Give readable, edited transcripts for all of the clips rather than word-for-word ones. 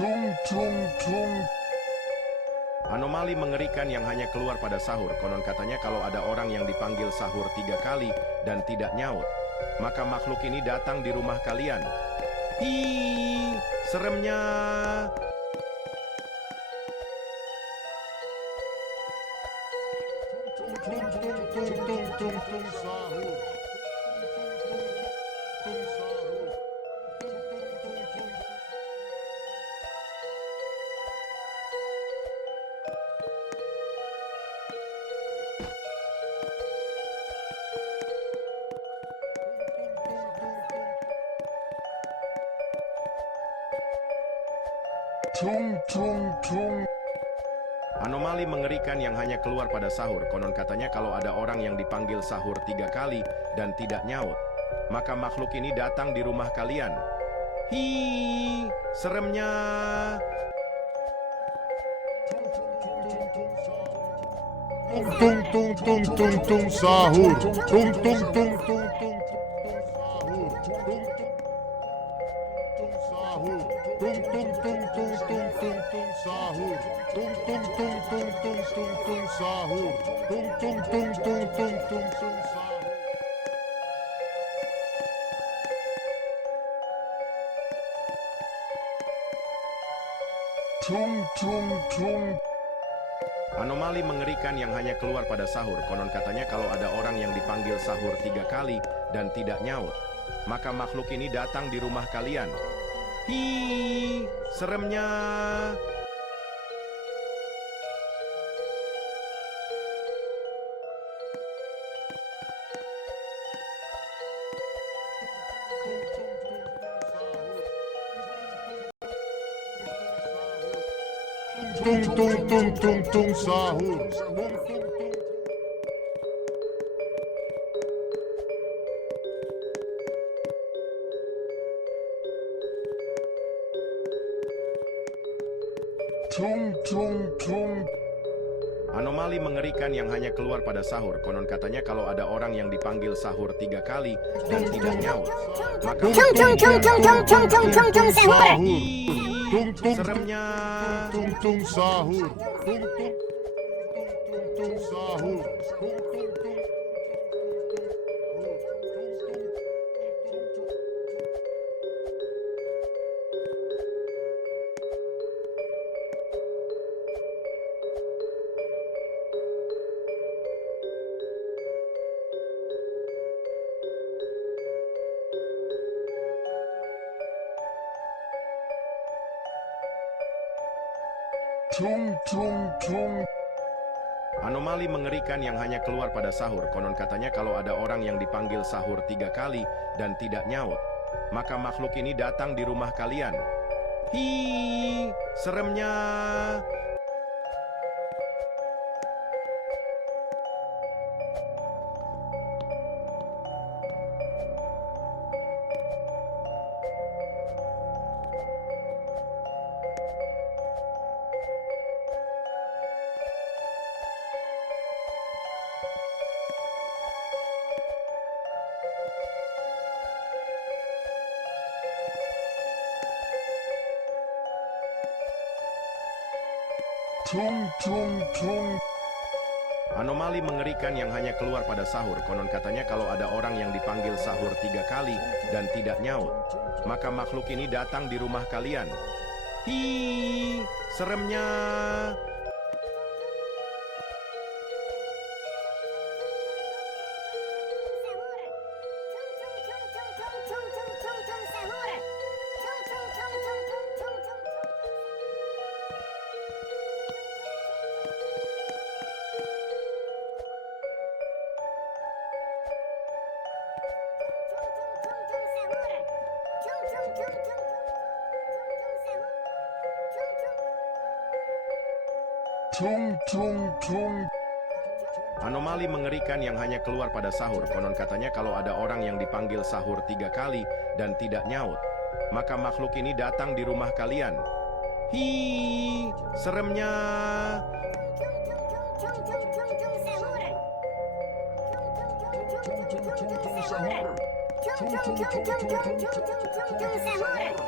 Tung tung tung. Anomali mengerikan yang hanya keluar pada sahur. Konon katanya kalau ada orang yang dipanggil sahur 3 kali dan tidak nyaut, maka makhluk ini datang di rumah kalian. Hi, seremnya. Tung tung tung tung tung tung tung sahur. Tung sahur. Tung tung tung tung. Tung tung tung. Anomali mengerikan yang hanya keluar pada sahur. Konon katanya kalau ada orang yang dipanggil sahur 3 kali dan tidak nyaut, maka makhluk ini datang di rumah kalian. Hi, seremnya. Tung tung tung tung tung sahur. Tung tung tung tung tung sahur. Tung sahur. Tung tung tung tung tung tung tung sahur. Tung tung tung tung tung tung tung sahur. Tung tung tung tung tung tung tung sahur. Tung tung tung. Anomali mengerikan yang hanya keluar pada sahur. Konon katanya kalau ada orang yang dipanggil sahur 3 kali dan tidak nyaut, maka makhluk ini datang di rumah kalian. Hi, seremnya. Tung tung tung tung tung sahur. Tung tung tung. Anomali mengerikan yang hanya keluar pada sahur. Konon katanya kalau ada orang yang dipanggil sahur 3 kali dan tidak nyaut, maka Tung tung tung tung tung tung tung tung tung sahur. Tung tung seremnya. tung tung sahur. Tung tung tung sahur. Tung tung tung. Anomali mengerikan yang hanya keluar pada sahur. Konon katanya kalau ada orang yang dipanggil sahur 3 kali dan tidak nyaut, maka makhluk ini datang di rumah kalian. Hi, seremnya. Tung tung tung. Anomali mengerikan yang hanya keluar pada sahur. Konon katanya kalau ada orang yang dipanggil sahur 3 kali dan tidak nyaut, maka makhluk ini datang di rumah kalian. Hi, seremnya. Tung tung tung. Anomali mengerikan yang hanya keluar pada sahur. Konon katanya kalau ada orang yang dipanggil sahur 3 kali dan tidak nyaut, maka makhluk ini datang di rumah kalian. Hi, seremnya. Tung tung tung tung tung tung tung tung sahur.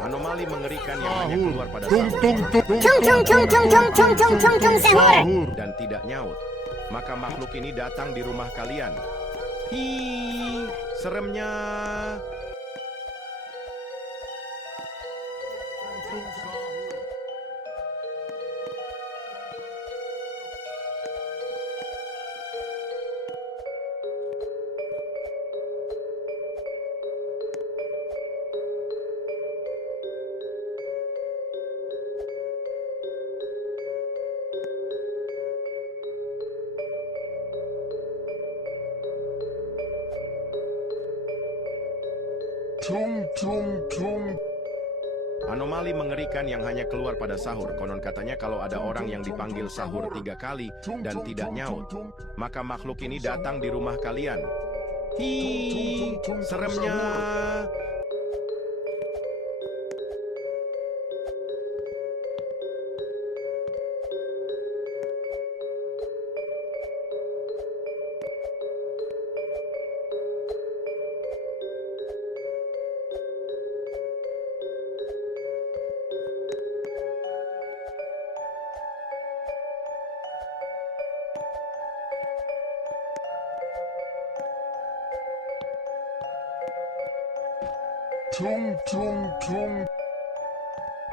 Anomali mengerikan yang hanya keluar pada Tung sahur tung tung tung Sahur. sahur. dan tidak nyaut, maka makhluk ini datang di rumah kalian. Hi, seremnya. Anomali mengerikan yang hanya keluar pada sahur. Konon katanya kalau ada orang yang dipanggil sahur 3 kali dan tidak nyaut, maka makhluk ini datang di rumah kalian. Hi, seremnya.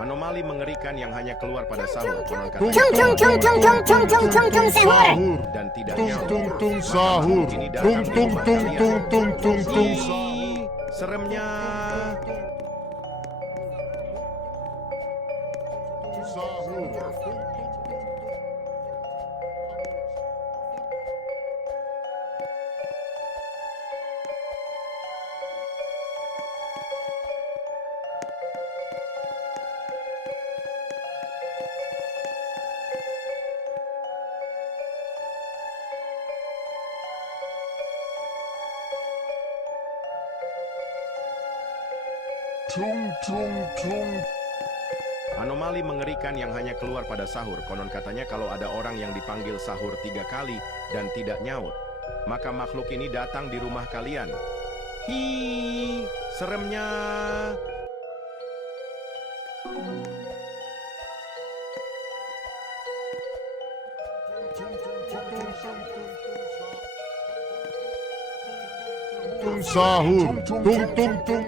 Anomali mengerikan yang hanya keluar pada sahur. Konon katanya Sahur. dan tidak Tung nyaut, tung tung maka sahur. makhluk ini Tung datang di tung rumah tung kalian. tung tung tung tung Hi, sahur. seremnya. Anomali mengerikan yang hanya keluar pada sahur. Konon katanya kalau ada orang yang dipanggil sahur 3 kali dan tidak nyaut, maka makhluk ini datang di rumah kalian. Hi, seremnya. Tung sahur. Tung tung tung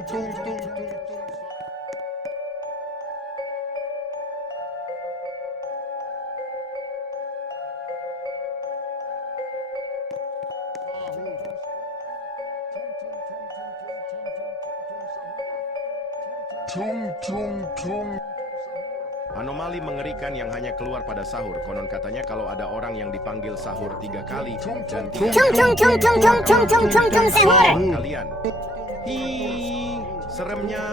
tung tung tung. Anomali mengerikan yang hanya keluar pada sahur. Konon katanya kalau ada orang yang dipanggil sahur 3 kali dan tidak Sahur. kalian. Hi, seremnya.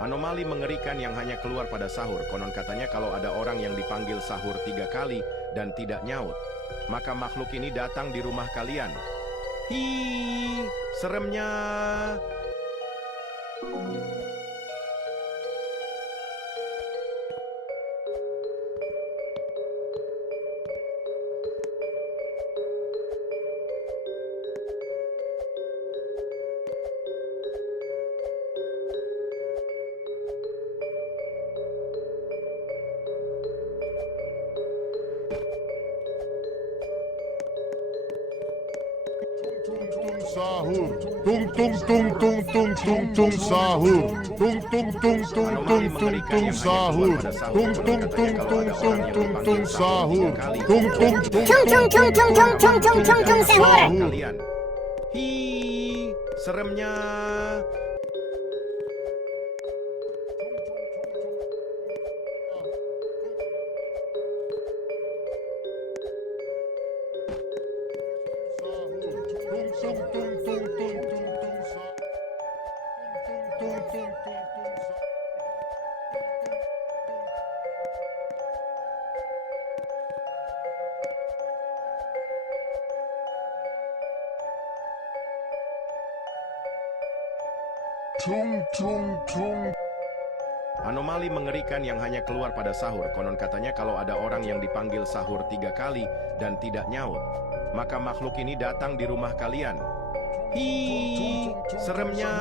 Anomali mengerikan yang hanya keluar pada sahur. Konon katanya kalau ada orang yang dipanggil sahur 3 kali dan tidak nyaut, maka makhluk ini datang di rumah kalian. Hi, seremnya. tung sahur. Tung tung tung tung tung tung tung sahur. Tung tung tung tung tung tung tung sahur. Tung tung tung tung tung tung tung sahur. Tung tung tung Tung tung tung tung tung tung tung tung tung sahur. kalian. Hi, seremnya. tung tung tung tung tung tung tung sahur. Tung tung tung tung tung sahur. Tung tung tung. Anomali mengerikan yang hanya keluar pada sahur. Konon katanya kalau ada orang yang dipanggil sahur 3 kali dan tidak nyaut, maka makhluk ini datang di rumah kalian. Hi, seremnya.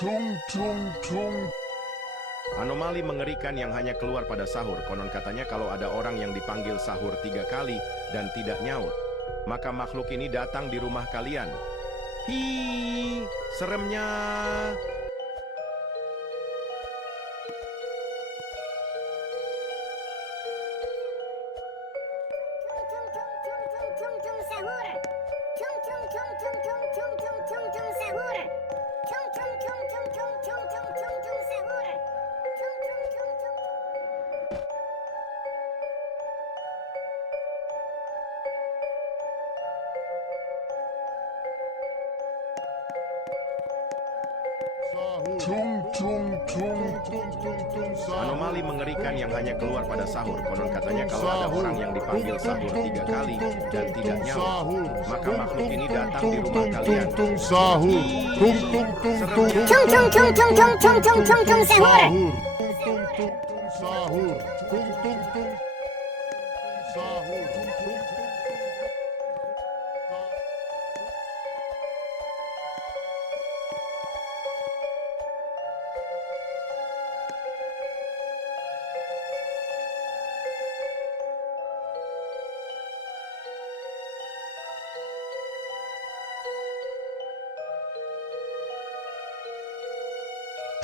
Tung tung tung. Anomali mengerikan yang hanya keluar pada sahur. Konon katanya kalau ada orang yang dipanggil sahur 3 kali dan tidak nyaut, maka makhluk ini datang di rumah kalian. Hi, seremnya. Tung tung sahur. Tung tung tung tung tung tung tung tung tung sahur. Tung tung tung tung tung tung tung tung tung sahur. Tung tung tung tung tung. Tung tung tung tung tung tung sahur. Anomali mengerikan yang hanya keluar pada sahur. Konon katanya kalau ada orang yang dipanggil sahur 3 kali dan tidak nyaut, maka makhluk ini datang di rumah kalian. Tung sahur. Tung tung tung tung. Tung tung tung tung tung tung tung tung tung sahur. Tung tung tung tung sahur. Tung tung tung sahur. Tung tung tung.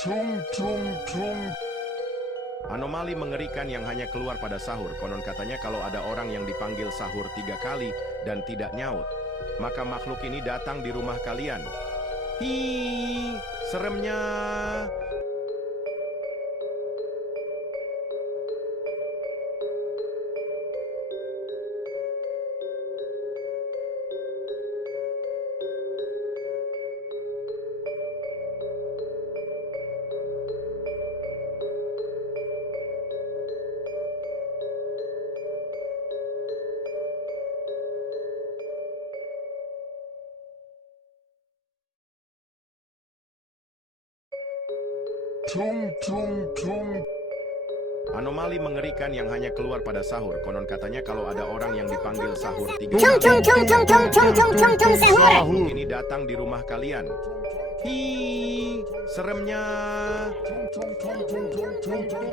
Tung tung tung. Anomali mengerikan yang hanya keluar pada sahur. Konon katanya kalau ada orang yang dipanggil sahur 3 kali dan tidak nyaut, maka makhluk ini datang di rumah kalian. Hi, seremnya. Tung tung tung. Anomali mengerikan yang hanya keluar pada sahur. Konon katanya kalau ada orang yang dipanggil sahur 3 Tung tung kali tung tung tung tung tung tung tung sahur. makhluk ini datang di rumah kalian. Hi, seremnya. Tung tung tung tung tung tung tung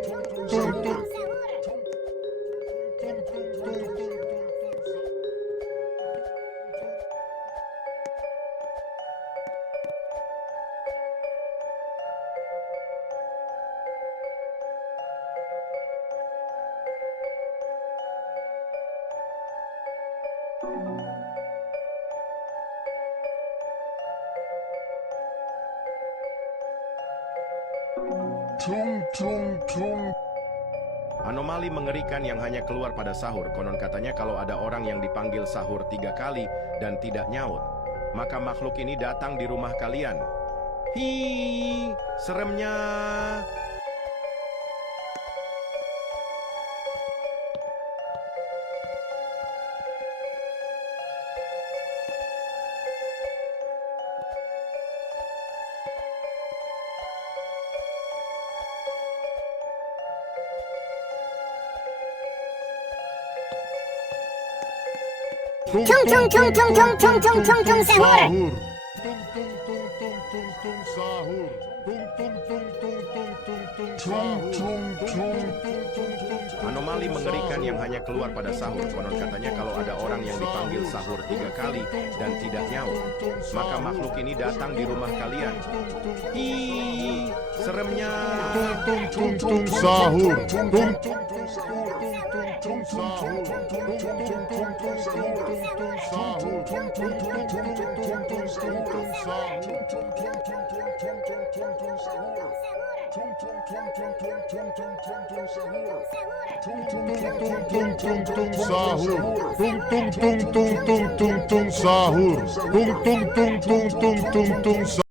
tung tung. Tung tung tung. Anomali mengerikan yang hanya keluar pada sahur. Konon katanya kalau ada orang yang dipanggil sahur 3 kali dan tidak nyaut, maka makhluk ini datang di rumah kalian. Hi, seremnya. Tung tung tung tung tung tung tung tung tung sahur. Tung tung tung tung tung tung sahur. Tung tung tung tung tung tung tung sahur. Anomali mengerikan yang hanya keluar pada sahur. Konon katanya kalau ada orang yang dipanggil sahur 3 kali dan tidak nyaut, maka makhluk ini datang di rumah kalian. Ih, seremnya. Tung tung tung sahur. Tung tung tung tung sahur. Tung tung tung tung tung sahur. Tung tung tung tung tung sahur. Tung tung tung tung sahur. Tung tung tung tung tung tung sahur. Tung tung tung tung tung tung sahur.